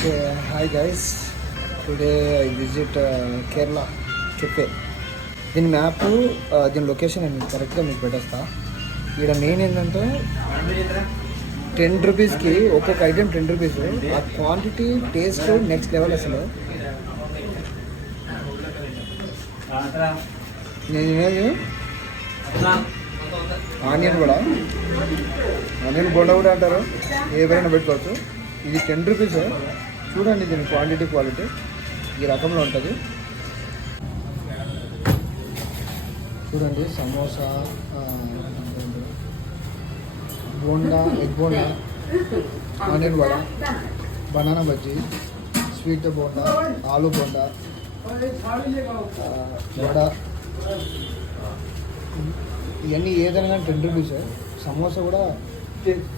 Okay, hi guys. Today I visit Kerala Cafe. దీని map దీని location నేను కరెక్ట్గా మీకు పెట్టేస్తా. ఇక్కడ మెయిన్ ఏంటంటే 10 రూపీస్కి ఒక్కొక్క ఐటెం 10 రూపీస్. ఆ క్వాంటిటీ టేస్ట్ నెక్స్ట్ లెవెల్ అసలు. నేను తినేది ఆనియన్ బోండా కూడా అంటారు, ఏవైనా పెట్టుకోవచ్చు. ఇది 10 రూపీస్. చూడండి దీని క్వాలిటీ ఈ రకంలో ఉంటుంది. చూడండి samosa, bonda, egg bonda, onion vada, banana bajji, sweet bonda, ఆలు బోండా, వడ, ఇవన్నీ ఏదైనా కానీ 10 రూపీస్. సమోసా కూడా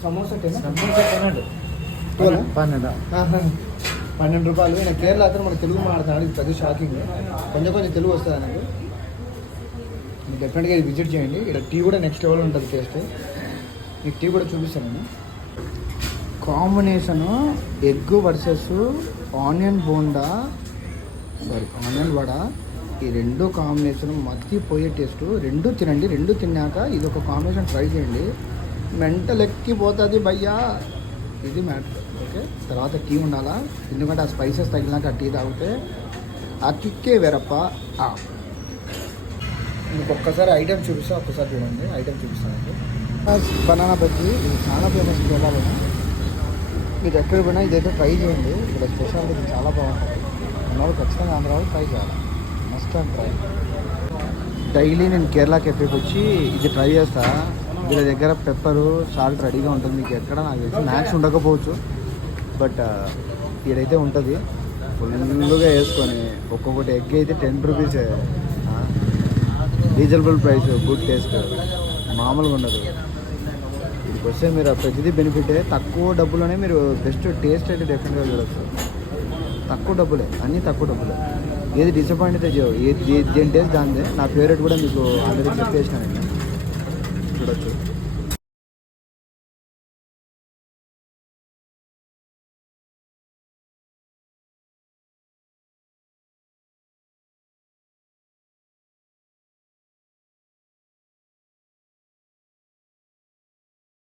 సమోసా 12 రూపాయలు. నేను కేరళ అతను మన తెలుగు మాట్లాడుతున్నాడు, ఇది పెద్ద షాకింగ్. కొంచెం తెలుగు వస్తుంది నాకు. మీరు డెఫినెట్గా ఇది విజిట్ చేయండి. ఇక్కడ టీ కూడా నెక్స్ట్ లెవెల్ ఉంటుంది టేస్ట్. మీకు టీ కూడా చూపిస్తాను నేను. Combination egg versus onion vada, ఈ రెండు కాంబినేషన్ మత్తిపోయే టేస్ట్. రెండు తినండి, రెండు తిన్నాక ఇది ఒక కాంబినేషన్ ట్రై చేయండి, మెంటల్ ఎక్కిపోతుంది భయ్యా. ఇది మ్యాటర్. ఓకే, తర్వాత టీ ఉండాలా, ఎందుకంటే ఆ స్పైసెస్ తగిలినాక ఆ టీ తాగితే ఆ కిక్కే వేరప్ప. మీకు ఒక్కసారి ఐటెం చూపిస్తా, ఒక్కసారి చూడండి. ఐటెం చూపిస్తానండి. బనానా బజ్జీ, ఇది చాలా ఫేమస్ కేరళలో. మీరు ఎక్కడ పోయినా ఇదైతే ట్రై చేయండి. ఇక్కడ స్పెషాలిటీ ఇది చాలా బాగుంటుంది. అన్నవాళ్ళు ఖచ్చితంగా ఆంధ్రాలో ట్రై చేయాలి, మస్ట్ అండ్ ట్రై. డైలీ నేను కేరళ కెఫేకి వచ్చి ఇది ట్రై చేస్తా. వీళ్ళ దగ్గర పెప్పరు, సాల్ట్ రెడీగా ఉంటుంది. మీకు ఎక్కడ నాకు తెలిసి మ్యాక్స్ ఉండకపోవచ్చు, బట్ ఇక్కడైతే ఉంటుంది. ఫుల్గా వేసుకొని ఒక్కొక్కటి ఎగ్ అయితే 10 రూపీసే. రీజనబుల్ ప్రైస్, గుడ్ టేస్ట్, మామూలుగా ఉండదు. ఇక్కడికి వస్తే మీరు ప్రతిదీ బెనిఫిటే. తక్కువ డబ్బులోనే మీరు బెస్ట్ టేస్ట్ అయితే డెఫినెట్గా చూడవచ్చు. తక్కువ డబ్బులే, అన్నీ తక్కువ డబ్బులే. ఏది డిసప్పాయింట్ అయితే దేని టేస్ట్ దాందే. నా ఫేవరెట్ కూడా మీకు ఆల్రెడీ చెప్పేసినా నేను. చూడొచ్చు.